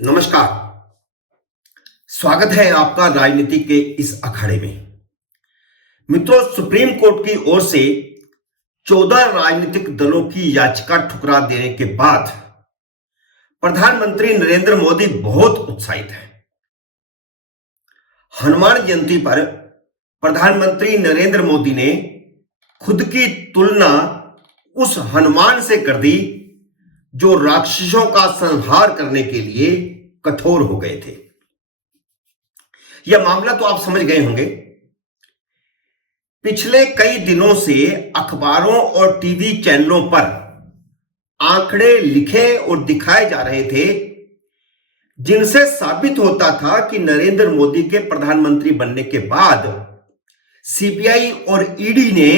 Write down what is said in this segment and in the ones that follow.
नमस्कार। स्वागत है आपका राजनीति के इस अखाड़े में। मित्रों, सुप्रीम कोर्ट की ओर से 14 राजनीतिक दलों की याचिका ठुकरा देने के बाद प्रधानमंत्री नरेंद्र मोदी बहुत उत्साहित हैं। हनुमान जयंती पर प्रधानमंत्री नरेंद्र मोदी ने खुद की तुलना उस हनुमान से कर दी जो राक्षसों का संहार करने के लिए कठोर हो गए थे। यह मामला तो आप समझ गए होंगे। पिछले कई दिनों से अखबारों और टीवी चैनलों पर आंकड़े लिखे और दिखाए जा रहे थे जिनसे साबित होता था कि नरेंद्र मोदी के प्रधानमंत्री बनने के बाद सीबीआई और ईडी ने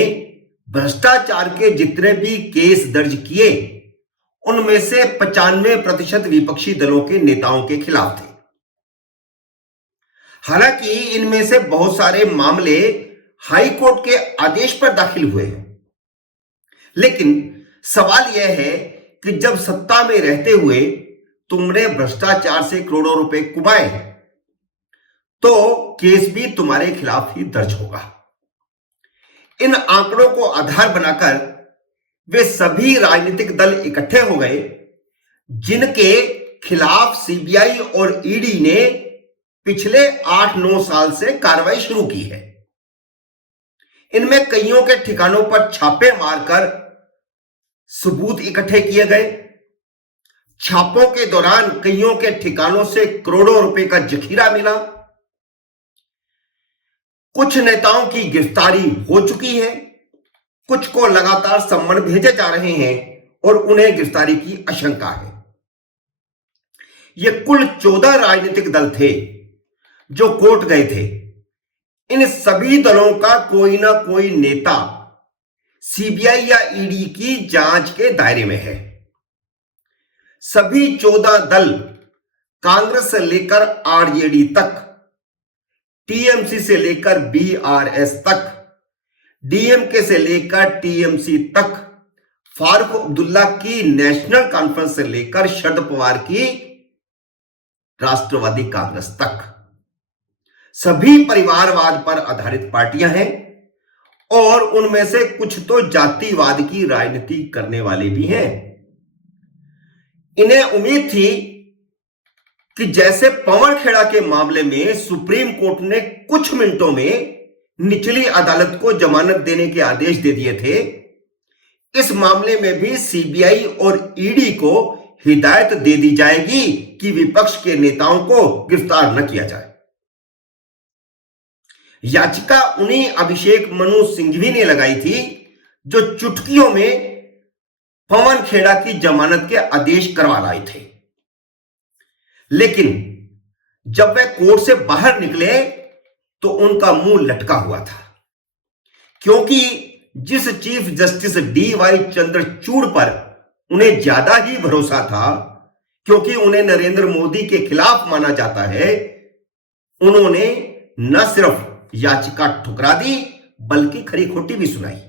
भ्रष्टाचार के जितने भी केस दर्ज किए उनमें से 95% विपक्षी दलों के नेताओं के खिलाफ थे। हालांकि इनमें से बहुत सारे मामले हाई कोर्ट के आदेश पर दाखिल हुए हैं, लेकिन सवाल यह है कि जब सत्ता में रहते हुए तुमने भ्रष्टाचार से करोड़ों रुपए कमाए तो केस भी तुम्हारे खिलाफ ही दर्ज होगा। इन आंकड़ों को आधार बनाकर वे सभी राजनीतिक दल इकट्ठे हो गए जिनके खिलाफ सीबीआई और ईडी ने पिछले 8-9 साल से कार्रवाई शुरू की है। इनमें कईयों के ठिकानों पर छापे मारकर सबूत इकट्ठे किए गए। छापों के दौरान कईयों के ठिकानों से करोड़ों रुपए का जखीरा मिला। कुछ नेताओं की गिरफ्तारी हो चुकी है, कुछ को लगातार सम्मन भेजे जा रहे हैं और उन्हें गिरफ्तारी की आशंका है। ये कुल 14 राजनीतिक दल थे जो कोर्ट गए थे। इन सभी दलों का कोई ना कोई नेता सीबीआई या ईडी की जांच के दायरे में है। सभी 14 दल कांग्रेस से लेकर आरजेडी तक, टीएमसी से लेकर बीआरएस तक, डीएमके से लेकर टीएमसी तक, फारूक अब्दुल्ला की नेशनल कॉन्फ्रेंस से लेकर शरद पवार की राष्ट्रवादी कांग्रेस तक, सभी परिवारवाद पर आधारित पार्टियां हैं और उनमें से कुछ तो जातिवाद की राजनीति करने वाले भी हैं। इन्हें उम्मीद थी कि जैसे पवन खेड़ा के मामले में सुप्रीम कोर्ट ने कुछ मिनटों में निचली अदालत को जमानत देने के आदेश दे दिए थे, इस मामले में भी सीबीआई और ईडी को हिदायत दे दी जाएगी कि विपक्ष के नेताओं को गिरफ्तार न किया जाए। याचिका उन्हीं अभिषेक मनु सिंघवी ने लगाई थी जो चुटकियों में पवन खेड़ा की जमानत के आदेश करवा लाए थे। लेकिन जब वे कोर्ट से बाहर निकले तो उनका मुंह लटका हुआ था, क्योंकि जिस चीफ जस्टिस डीवाई चंद्रचूड़ पर उन्हें ज्यादा ही भरोसा था, क्योंकि उन्हें नरेंद्र मोदी के खिलाफ माना जाता है, उन्होंने न सिर्फ याचिका ठुकरा दी बल्कि खरी खोटी भी सुनाई।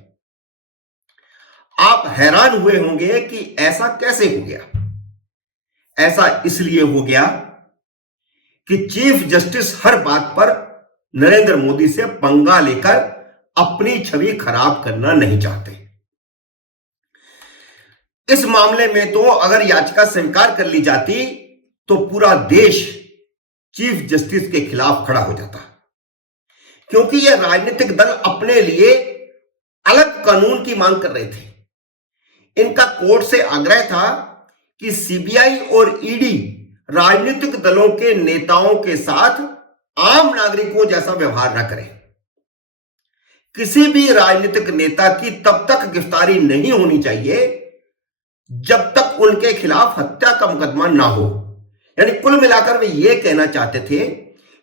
आप हैरान हुए होंगे कि ऐसा कैसे हो गया। ऐसा इसलिए हो गया कि चीफ जस्टिस हर बात पर नरेंद्र मोदी से पंगा लेकर अपनी छवि खराब करना नहीं चाहते। इस मामले में तो अगर याचिका स्वीकार कर ली जाती तो पूरा देश चीफ जस्टिस के खिलाफ खड़ा हो जाता, क्योंकि यह राजनीतिक दल अपने लिए अलग कानून की मांग कर रहे थे। इनका कोर्ट से आग्रह था कि सीबीआई और ईडी राजनीतिक दलों के नेताओं के साथ आम नागरिकों जैसा व्यवहार न करें। किसी भी राजनीतिक नेता की तब तक गिरफ्तारी नहीं होनी चाहिए जब तक उनके खिलाफ हत्या का मुकदमा ना हो। यानी कुल मिलाकर वे ये कहना चाहते थे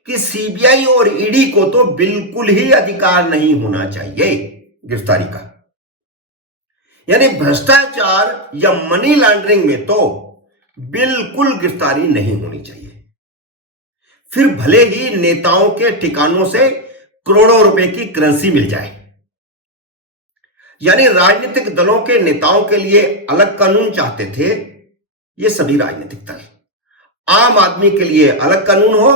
कि सीबीआई और ईडी को तो बिल्कुल ही अधिकार नहीं होना चाहिए गिरफ्तारी का। यानी भ्रष्टाचार या मनी लॉन्ड्रिंग में तो बिल्कुल गिरफ्तारी नहीं होनी चाहिए, फिर भले ही नेताओं के ठिकानों से करोड़ों रुपए की करेंसी मिल जाए। यानी राजनीतिक दलों के नेताओं के लिए अलग कानून चाहते थे ये सभी राजनीतिक दल। आम आदमी के लिए अलग कानून हो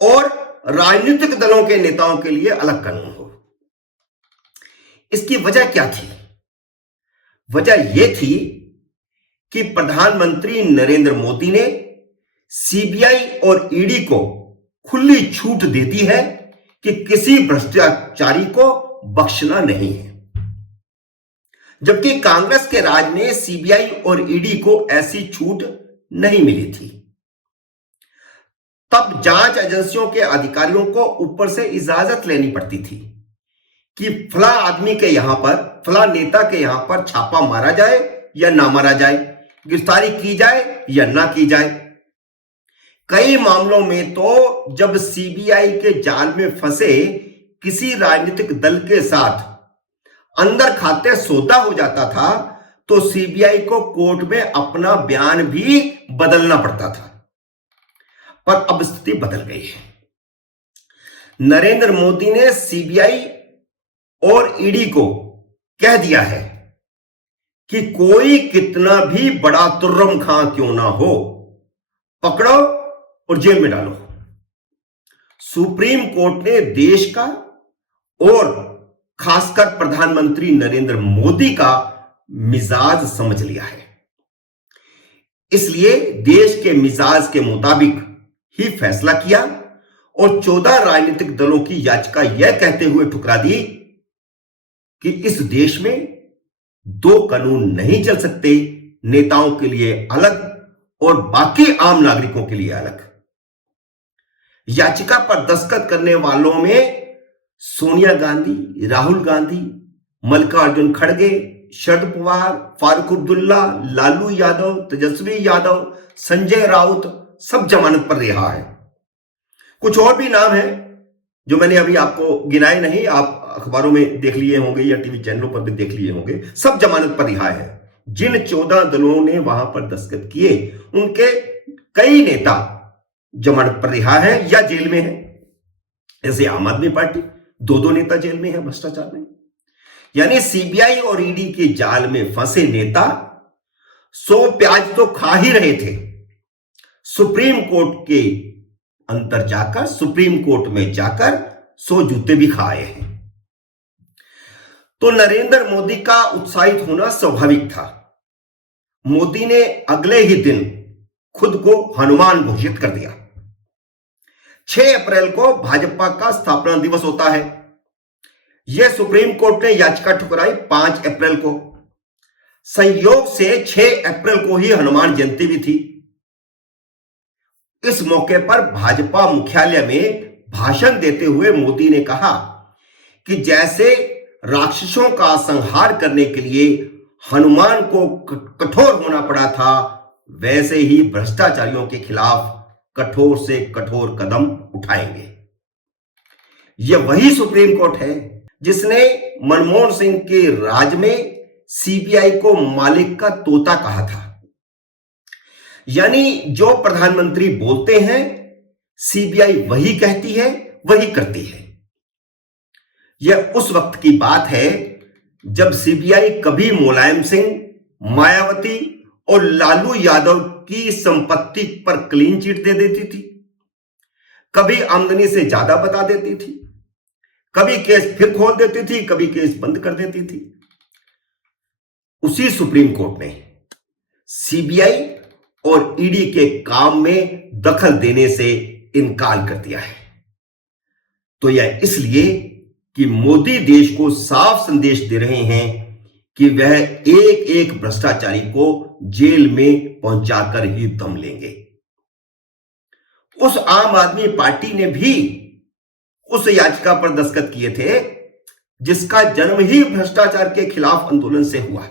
और राजनीतिक दलों के नेताओं के लिए अलग कानून हो। इसकी वजह क्या थी? वजह यह थी कि प्रधानमंत्री नरेंद्र मोदी ने सीबीआई और ईडी को खुली छूट दे दी है कि किसी भ्रष्टाचारी को बख्शना नहीं है, जबकि कांग्रेस के राज में सीबीआई और ईडी को ऐसी छूट नहीं मिली थी। तब जांच एजेंसियों के अधिकारियों को ऊपर से इजाजत लेनी पड़ती थी कि फला आदमी के यहां पर, फला नेता के यहां पर छापा मारा जाए या ना मारा जाए, गिरफ्तारी की जाए या ना की जाए। कई मामलों में तो जब सीबीआई के जाल में फंसे किसी राजनीतिक दल के साथ अंदर खाते सौदा हो जाता था तो सीबीआई को कोर्ट में अपना बयान भी बदलना पड़ता था। पर अब स्थिति बदल गई है। नरेंद्र मोदी ने सीबीआई और ईडी को कह दिया है कि कोई कितना भी बड़ा तुर्रम खां क्यों ना हो, पकड़ो और जेल में डालो। सुप्रीम कोर्ट ने देश का और खासकर प्रधानमंत्री नरेंद्र मोदी का मिजाज समझ लिया है, इसलिए देश के मिजाज के मुताबिक ही फैसला किया और 14 राजनीतिक दलों की याचिका यह कहते हुए ठुकरा दी कि इस देश में दो कानून नहीं चल सकते, नेताओं के लिए अलग और बाकी आम नागरिकों के लिए अलग। याचिका पर दस्तखत करने वालों में सोनिया गांधी, राहुल गांधी, मल्लिकार्जुन खड़गे, शरद पवार, फारूक अब्दुल्ला, लालू यादव, तेजस्वी यादव, संजय राउत सब जमानत पर रिहा है। कुछ और भी नाम हैं जो मैंने अभी आपको गिनाए नहीं, आप अखबारों में देख लिए होंगे या टीवी चैनलों पर भी देख लिए होंगे, सब जमानत पर रिहा है। जिन 14 दलों ने वहां पर दस्तखत किए उनके कई नेता जमानत पर रिहा है या जेल में है। जैसे आम आदमी पार्टी 2 नेता जेल में है भ्रष्टाचार में। यानी सीबीआई और ईडी के जाल में फंसे नेता 100 प्याज तो खा ही रहे थे, सुप्रीम कोर्ट के अंदर जाकर, सुप्रीम कोर्ट में जाकर 100 जूते भी खाए हैं। तो नरेंद्र मोदी का उत्साहित होना स्वाभाविक था। मोदी ने अगले ही दिन खुद को हनुमान घोषित कर दिया। 6 अप्रैल को भाजपा का स्थापना दिवस होता है। यह सुप्रीम कोर्ट ने याचिका ठुकराई 5 अप्रैल को। संयोग से 6 अप्रैल को ही हनुमान जयंती भी थी। इस मौके पर भाजपा मुख्यालय में भाषण देते हुए मोदी ने कहा कि जैसे राक्षसों का संहार करने के लिए हनुमान को कठोर होना पड़ा था, वैसे ही भ्रष्टाचारियों के खिलाफ कठोर से कठोर कदम उठाएंगे। यह वही सुप्रीम कोर्ट है जिसने मनमोहन सिंह के राज में सीबीआई को मालिक का तोता कहा था। यानी जो प्रधानमंत्री बोलते हैं सीबीआई वही कहती है, वही करती है। यह उस वक्त की बात है जब सीबीआई कभी मुलायम सिंह, मायावती और लालू यादव की संपत्ति पर क्लीन चिट दे देती थी, कभी आमदनी से ज्यादा बता देती थी, कभी केस फिर खोल देती थी, कभी केस बंद कर देती थी। उसी सुप्रीम कोर्ट ने सीबीआई और ईडी के काम में दखल देने से इनकार कर दिया है। तो यह इसलिए कि मोदी देश को साफ संदेश दे रहे हैं कि वह एक एक भ्रष्टाचारी को जेल में पहुंचाकर ही दम लेंगे। उस आम आदमी पार्टी ने भी उस याचिका पर दस्तखत किए थे जिसका जन्म ही भ्रष्टाचार के खिलाफ आंदोलन से हुआ।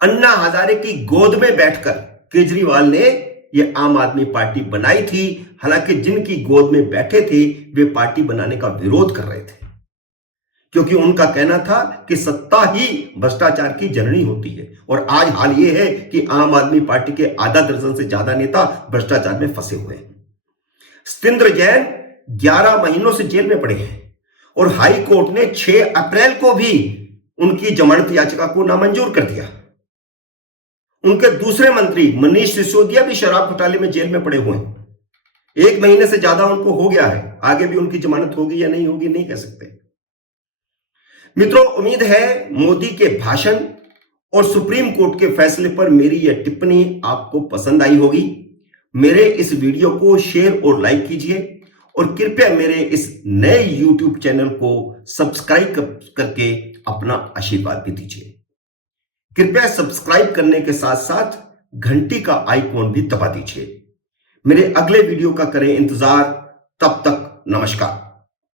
अन्ना हजारे की गोद में बैठकर केजरीवाल ने यह आम आदमी पार्टी बनाई थी। हालांकि जिनकी गोद में बैठे थे वे पार्टी बनाने का विरोध कर रहे थे, क्योंकि उनका कहना था कि सत्ता ही भ्रष्टाचार की जननी होती है। और आज हाल यह है कि आम आदमी पार्टी के आधा दर्जन से ज्यादा नेता भ्रष्टाचार में फंसे हुए हैं। सत्येंद्र जैन 11 महीनों से जेल में पड़े हैं और हाई कोर्ट ने 6 अप्रैल को भी उनकी जमानत याचिका को नामंजूर कर दिया। उनके दूसरे मंत्री मनीष सिसोदिया भी शराब घोटाले में जेल में पड़े हुए हैं। 1 महीने से ज्यादा उनको हो गया है। आगे भी उनकी जमानत होगी या नहीं होगी नहीं कह सकते। मित्रों, उम्मीद है मोदी के भाषण और सुप्रीम कोर्ट के फैसले पर मेरी यह टिप्पणी आपको पसंद आई होगी। मेरे इस वीडियो को शेयर और लाइक कीजिए और कृपया मेरे इस नए YouTube चैनल को सब्सक्राइब करके अपना आशीर्वाद भी दीजिए। कृपया सब्सक्राइब करने के साथ साथ घंटी का आइकॉन भी दबा दीजिए। मेरे अगले वीडियो का करें इंतजार। तब तक नमस्कार।